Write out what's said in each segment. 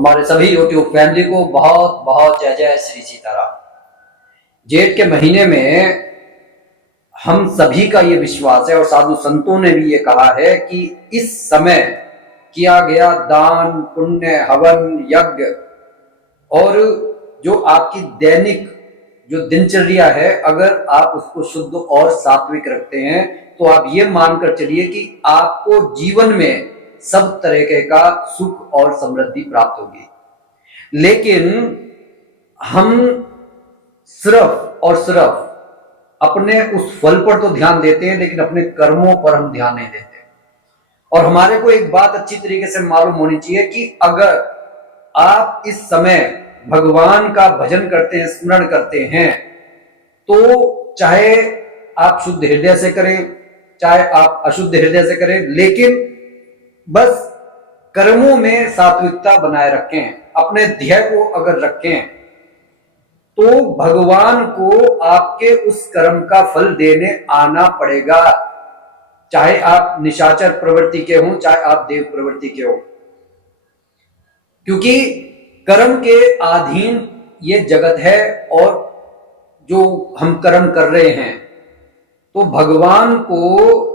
हमारे सभी YouTube family को बहुत बहुत जय जय श्री सीताराम। जेठ के महीने में हम सभी का ये विश्वास है और साधु संतों ने भी ये कहा है कि इस समय किया गया दान पुण्य हवन यज्ञ और जो आपकी दैनिक जो दिनचर्या है, अगर आप उसको शुद्ध और सात्विक रखते हैं तो आप ये मानकर चलिए कि आपको जीवन में सब तरीके का सुख और समृद्धि प्राप्त होगी। लेकिन हम सिर्फ और सिर्फ अपने उस फल पर तो ध्यान देते हैं, लेकिन अपने कर्मों पर हम ध्यान नहीं देते। और हमारे को एक बात अच्छी तरीके से मालूम होनी चाहिए कि अगर आप इस समय भगवान का भजन करते हैं, स्मरण करते हैं, तो चाहे आप शुद्ध हृदय से करें चाहे आप अशुद्ध हृदय से करें, लेकिन बस कर्मों में सात्विकता बनाए रखें, अपने ध्येय को अगर रखें तो भगवान को आपके उस कर्म का फल देने आना पड़ेगा, चाहे आप निशाचर प्रवृत्ति के हों चाहे आप देव प्रवृत्ति के हों। क्योंकि कर्म के अधीन ये जगत है और जो हम कर्म कर रहे हैं तो भगवान को,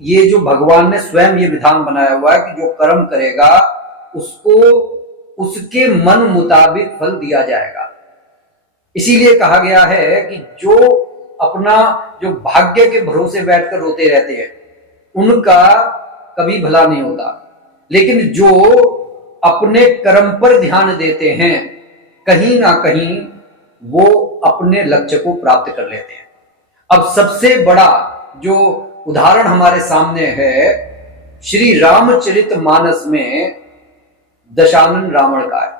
ये जो भगवान ने स्वयं ये विधान बनाया हुआ है कि जो कर्म करेगा उसको उसके मन मुताबिक फल दिया जाएगा। इसीलिए कहा गया है कि जो अपना जो भाग्य के भरोसे बैठकर रोते रहते हैं उनका कभी भला नहीं होता, लेकिन जो अपने कर्म पर ध्यान देते हैं कहीं ना कहीं वो अपने लक्ष्य को प्राप्त कर लेते हैं। अब सबसे बड़ा जो उदाहरण हमारे सामने है श्री रामचरितमानस में दशानन रावण का है।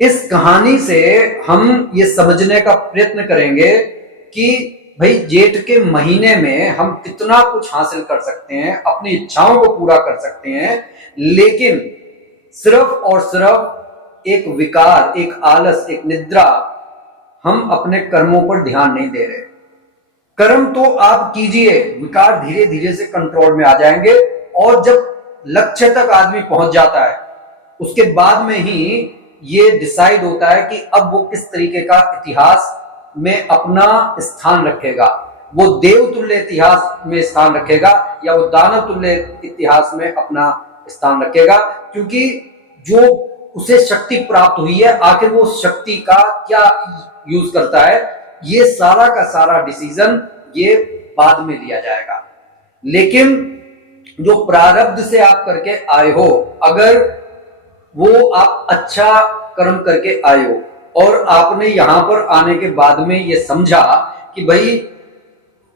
इस कहानी से हम ये समझने का प्रयत्न करेंगे कि भाई जेठ के महीने में हम कितना कुछ हासिल कर सकते हैं, अपनी इच्छाओं को पूरा कर सकते हैं, लेकिन सिर्फ और सिर्फ एक विकार, एक आलस, एक निद्रा, हम अपने कर्मों पर ध्यान नहीं दे रहे। कर्म तो आप कीजिए, विकार धीरे धीरे से कंट्रोल में आ जाएंगे और जब लक्ष्य तक आदमी पहुंच जाता है उसके बाद में ही ये डिसाइड होता है कि अब वो किस तरीके का इतिहास में अपना स्थान रखेगा। वो देव तुल्य इतिहास में स्थान रखेगा या वो दानव तुल्य इतिहास में अपना स्थान रखेगा, क्योंकि जो उसे शक्ति प्राप्त हुई है आखिर वो शक्ति का क्या यूज करता है, ये सारा का सारा डिसीजन ये बाद में लिया जाएगा। लेकिन जो प्रारब्ध से आप करके आए हो, अगर वो आप अच्छा कर्म करके आए हो और आपने यहां पर आने के बाद में ये समझा कि भाई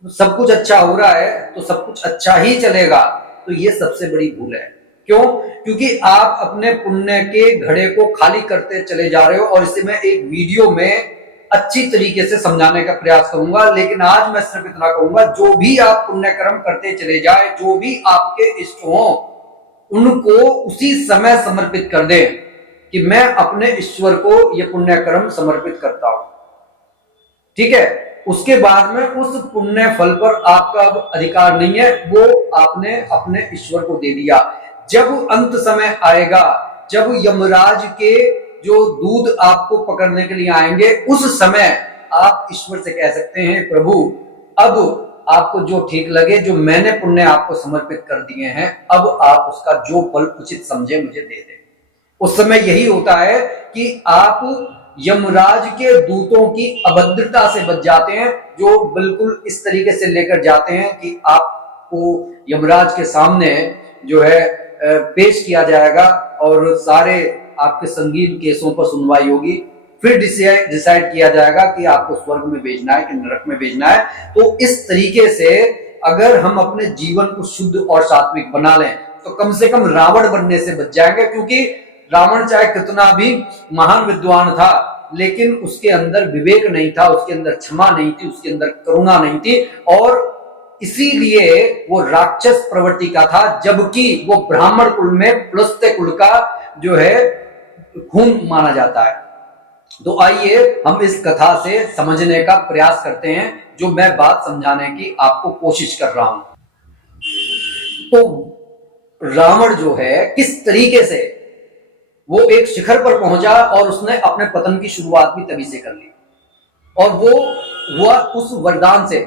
सब कुछ अच्छा हो रहा है तो सब कुछ अच्छा ही चलेगा, तो ये सबसे बड़ी भूल है। क्यों? क्योंकि आप अपने पुण्य के घड़े को खाली करते चले जा रहे हो और इसे मैं एक वीडियो में अच्छी तरीके से समझाने का प्रयास करूंगा। लेकिन आज मैं सिर्फ इतना कहूंगा, जो भी आप पुण्य कर्म करते चले जाए, जो भी आपके इष्ट हो उनको उसी समय समर्पित कर दे कि मैं अपने ईश्वर को ये पुण्य कर्म समर्पित करता हूं। ठीक है, उसके बाद में उस पुण्य फल पर आपका अब अधिकार नहीं है, वो आपने अपने ईश्वर को दे दिया। जब अंत समय आएगा, जब यमराज के जो दूत आपको पकड़ने के लिए आएंगे, उस समय आप ईश्वर से कह सकते हैं, प्रभु अब आपको जो ठीक लगे, जो मैंने पुण्य आपको समर्पित कर दिए हैं, अब आप उसका जो फल उचित समझे मुझे दे दें। उस समय यही होता है कि आप यमराज के दूतों की अभद्रता से बच जाते हैं, जो बिल्कुल इस तरीके से लेकर जाते हैं कि आपको यमराज के सामने जो है पेश किया जाएगा और सारे आपके संगीन केसों पर सुनवाई होगी। फिर डिसाइड किया जाएगा कि आपको स्वर्ग में भेजना है कि नरक में भेजना है। तो इस तरीके से अगर हम अपने जीवन को शुद्ध और सात्विक बना लें तो कम से कम रावण बनने से बच जाएंगे। क्योंकि रावण चाहे कितना भी महान विद्वान था, लेकिन उसके अंदर विवेक नहीं था, उसके अंदर क्षमा नहीं थी, उसके अंदर करुणा नहीं थी, और इसीलिए वो राक्षस प्रवृत्ति का था, जबकि वो ब्राह्मण कुल में पुलस्त्य कुल का जो है खून माना जाता है। तो आइए हम इस कथा से समझने का प्रयास करते हैं, जो मैं बात समझाने की आपको कोशिश कर रहा हूं। तो रावण जो है किस तरीके से वो एक शिखर पर पहुंचा और उसने अपने पतन की शुरुआत भी तभी से कर ली। और वो हुआ उस वरदान से।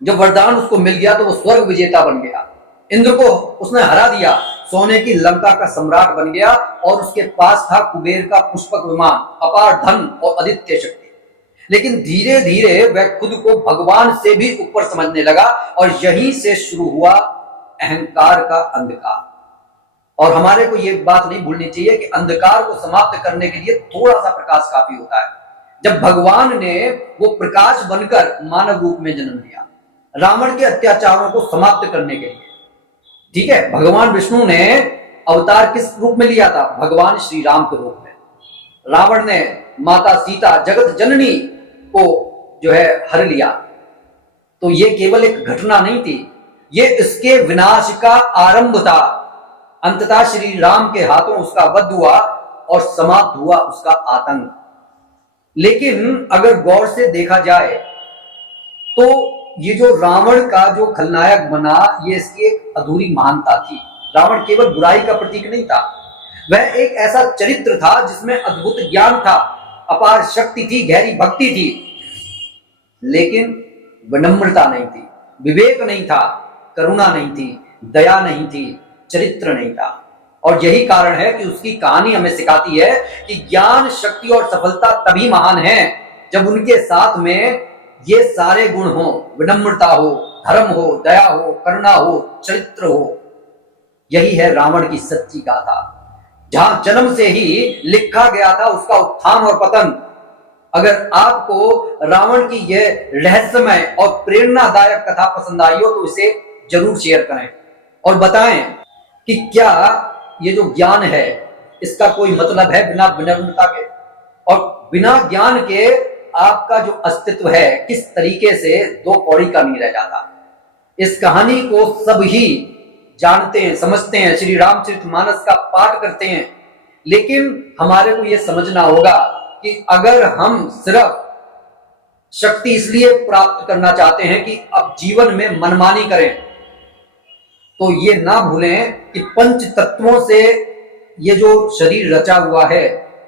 जब वरदान उसको मिल गया तो वो स्वर्ग विजेता बन गया, इंद्र को उसने हरा दिया, सोने की लंका का सम्राट बन गया और उसके पास था कुबेर का पुष्पक विमान, अपार धन और आदित्य शक्ति। लेकिन धीरे धीरे वह खुद को भगवान से भी ऊपर समझने लगा और यहीं से शुरू हुआ अहंकार का अंधकार। और हमारे को यह बात नहीं भूलनी चाहिए कि अंधकार को समाप्त करने के लिए थोड़ा सा प्रकाश काफी होता है। जब भगवान ने वो प्रकाश बनकर मानव रूप में जन्म लिया रावण के अत्याचारों को समाप्त करने के लिए, ठीक है, भगवान विष्णु ने अवतार किस रूप में लिया था? भगवान श्री राम के रूप में। रावण ने माता सीता जगत जननी को जो है हर लिया। तो ये केवल एक घटना नहीं थी, ये इसके विनाश का आरंभ था। अंततः श्री राम के हाथों उसका वध हुआ और समाप्त हुआ उसका आतंक। लेकिन अगर गौर से देखा जाए तो ये जो रावण का जो खलनायक बना, ये इसकी एक अधूरी महानता थी। रावण केवल बुराई का प्रतीक नहीं था, वह एक ऐसा चरित्र था जिसमें अद्भुत ज्ञान था, अपार शक्ति थी, गहरी भक्ति थी, लेकिन विनम्रता नहीं थी, विवेक नहीं था, करुणा नहीं थी, दया नहीं थी, चरित्र नहीं था। और यही कारण है कि उसकी कहानी हमें सिखाती है कि ज्ञान, शक्ति और सफलता तभी महान है जब उनके साथ में ये सारे गुण हो, विनम्रता हो, धर्म हो, दया हो, करुणा हो, चरित्र हो। यही है रावण की सच्ची गाथा, जहां जन्म से ही लिखा गया था उसका उत्थान और पतन। अगर आपको रावण की यह रहस्यमय और प्रेरणादायक कथा पसंद आई हो तो इसे जरूर शेयर करें और बताएं कि क्या ये जो ज्ञान है इसका कोई मतलब है बिना विनम्रता के, और बिना ज्ञान के आपका जो अस्तित्व है किस तरीके से दो कौड़ी का नहीं रह जाता। इस कहानी को सब ही जानते हैं, समझते हैं, श्री रामचरितमानस का पाठ करते हैं, लेकिन हमारे को यह समझना होगा कि अगर हम सिर्फ शक्ति इसलिए प्राप्त करना चाहते हैं कि अब जीवन में मनमानी करें, तो ये ना भूलें कि पंच तत्वों से ये जो शरीर रचा हुआ है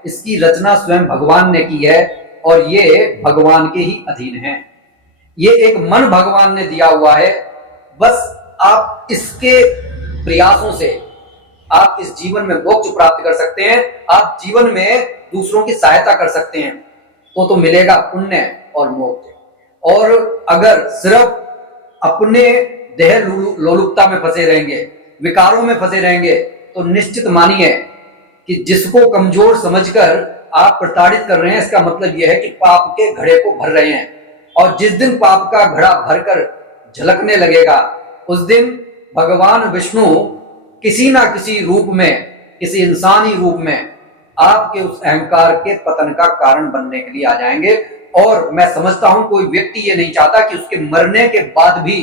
इसकी रचना स्वयं भगवान ने की है और ये भगवान के ही अधीन है। ये एक मन भगवान ने दिया हुआ है, बस आप इसके प्रयासों से आप इस जीवन में मोक्ष प्राप्त कर सकते हैं, आप जीवन में दूसरों की सहायता कर सकते हैं, तो मिलेगा पुण्य और मोक्ष। और अगर सिर्फ अपने देह लोलुपता में फंसे रहेंगे, विकारों में फंसे रहेंगे, तो निश्चित मानिए कि जिसको कमजोर समझकर आप प्रताड़ित कर रहे हैं, इसका मतलब यह है कि पाप के घड़े को भर रहे हैं। और जिस दिन पाप का घड़ा भरकर झलकने लगेगा उस दिन भगवान विष्णु किसी ना किसी रूप में, किसी इंसानी रूप में आपके उस अहंकार के पतन का कारण बनने के लिए आ जाएंगे। और मैं समझता हूं कोई व्यक्ति ये नहीं चाहता कि उसके मरने के बाद भी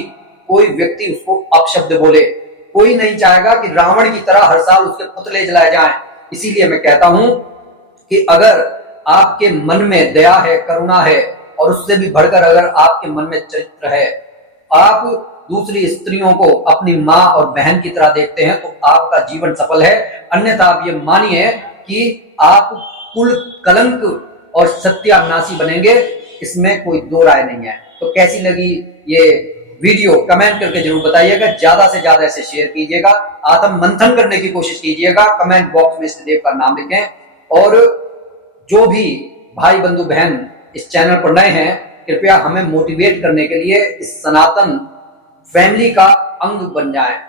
कोई व्यक्ति उसको अपशब्द बोले। कोई नहीं चाहेगा कि रावण की तरह हर साल उसके पुतले जलाए जाएं। इसीलिए मैं कहता हूं कि अगर आपके मन में दया है, करुणा है और उससे भी बढ़कर अगर आपके मन में चरित्र है, आप दूसरी स्त्रियों को अपनी माँ और बहन की तरह देखते हैं, तो आपका जीवन सफल है। अन्यथा आप ये मानिए कि आप कुल कलंक और सत्यानाशी बनेंगे, इसमें कोई दो राय नहीं है। तो कैसी लगी ये वीडियो कमेंट करके जरूर बताइएगा, ज्यादा से ज्यादा इसे शेयर कीजिएगा, आत्म मंथन करने की कोशिश कीजिएगा, कमेंट बॉक्स में इष्टदेव का नाम लिखें। और जो भी भाई बंधु बहन इस चैनल पर नए हैं, कृपया हमें मोटिवेट करने के लिए इस सनातन फैमिली का अंग बन जाएं।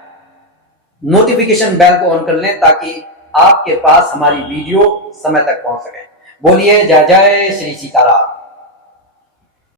नोटिफिकेशन बेल को ऑन कर लें ताकि आपके पास हमारी वीडियो समय तक पहुंच सके। बोलिए जय जय श्री सीताराम।